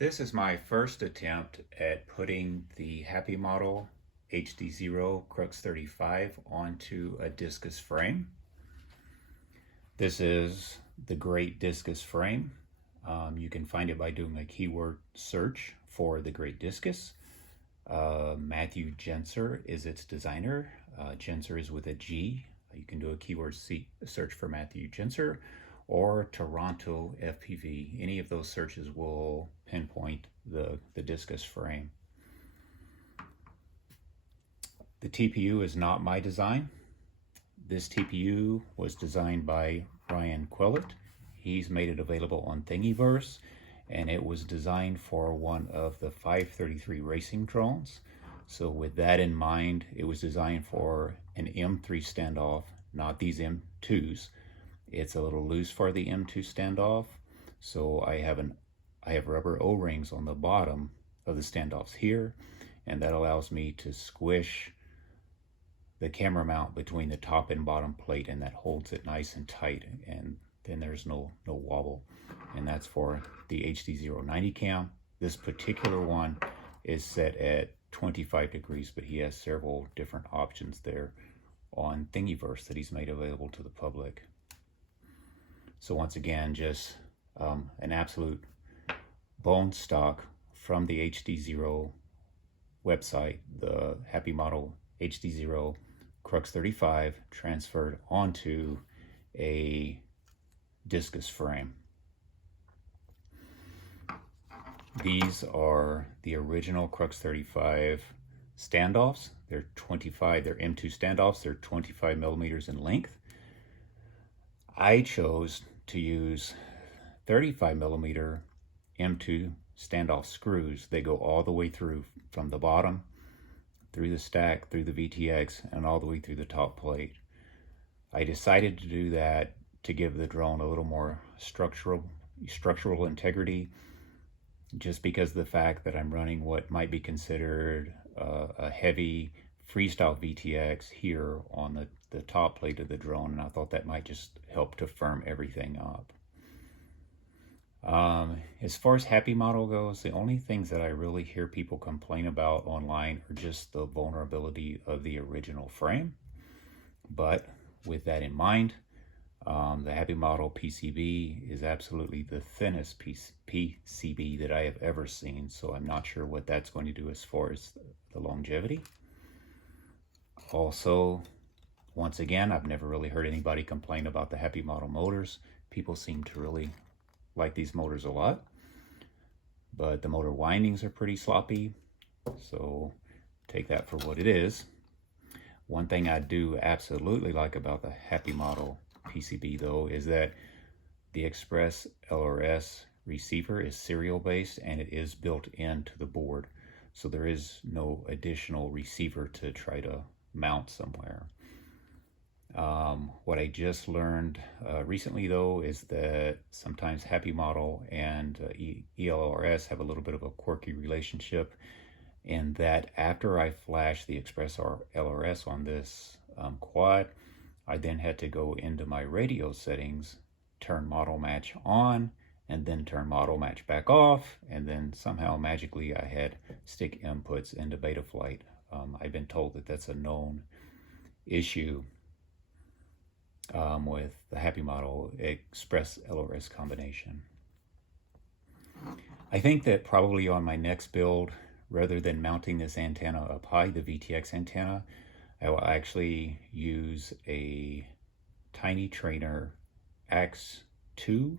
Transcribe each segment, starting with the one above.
This is my first attempt at putting the Happy Model HDZero Crux35 onto a Discus frame. This is the Great Discus frame. You can find it by doing a keyword search for the Great Discus. Matthew Genser is its designer. Genser is with a G. You can do a keyword search for Matthew Genser or Toronto FPV. Any of those searches will pinpoint the Discus frame. The TPU is not my design. This TPU was designed by Ryan Quillett. He's made it available on Thingiverse, and it was designed for one of the 533 racing drones. So with that in mind, it was designed for an M3 standoff, not these M2s. It's a little loose for the M2 standoff, so I have rubber O-rings on the bottom of the standoffs here, and that allows me to squish the camera mount between the top and bottom plate, and that holds it nice and tight, and then there's no wobble. And that's for the HDZero 90 cam. This particular one is set at 25 degrees, but he has several different options there on Thingiverse that he's made available to the public. So once again, just an absolute bone stock from the HDZero website, the Happy Model HDZero Crux35 transferred onto a Discus frame. These are the original Crux35 standoffs. They're M2 standoffs. They're 25 millimeters in length. I chose to use 35 millimeter M2 standoff screws. They go all the way through from the bottom, through the stack, through the VTX, and all the way through the top plate. I decided to do that to give the drone a little more structural integrity, just because of the fact that I'm running what might be considered a heavy freestyle VTX here on the top plate of the drone, and I thought that might just help to firm everything up. As far as Happy Model goes, the only things that I really hear people complain about online are just the vulnerability of the original frame. But with that in mind, the Happy Model PCB is absolutely the thinnest PCB that I have ever seen, so I'm not sure what that's going to do as far as the longevity. Also, once again, I've never really heard anybody complain about the Happy Model motors. People seem to really like these motors a lot, but the motor windings are pretty sloppy, so take that for what it is. One thing I do absolutely like about the Happy Model PCB though is that the Express LRS receiver is serial based and it is built into the board, so there is no additional receiver to try to mount somewhere. What I just learned recently though is that sometimes Happy Model and ELRS have a little bit of a quirky relationship, in that after I flashed the Express LRS on this quad, I then had to go into my radio settings, turn model match on, and then turn model match back off, and then somehow magically I had stick inputs into Betaflight. I've been told that that's a known issue with the Happy Model Express LRS combination. I think that probably on my next build, rather than mounting this antenna up high, the VTX antenna, I will actually use a Tiny Trainer X2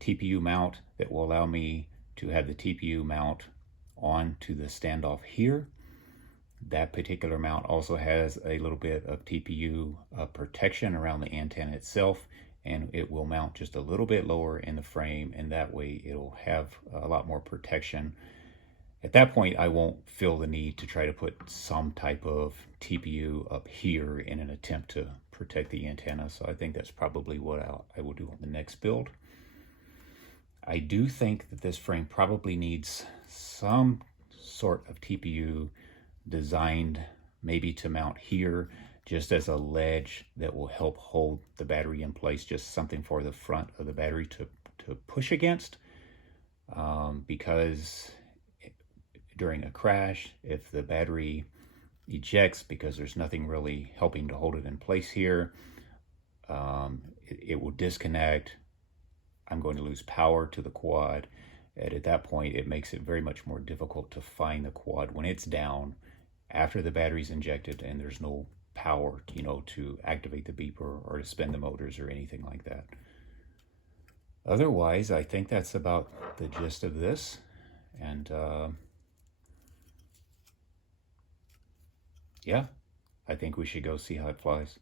TPU mount that will allow me to have the TPU mount onto the standoff here. That particular mount also has a little bit of TPU protection around the antenna itself, and it will mount just a little bit lower in the frame, and that way it'll have a lot more protection. At that point, I won't feel the need to try to put some type of TPU up here in an attempt to protect the antenna, so I think that's probably what I will do on the next build. I do think that this frame probably needs some sort of TPU designed maybe to mount here just as a ledge that will help hold the battery in place, just something for the front of the battery to push against. because during a crash, if the battery ejects because there's nothing really helping to hold it in place here, it will disconnect. I'm going to lose power to the quad. And at that point, it makes it very much more difficult to find the quad when it's down after the battery's injected and there's no power, to activate the beeper or to spin the motors or anything like that. Otherwise, I think that's about the gist of this. And yeah, I think we should go see how it flies.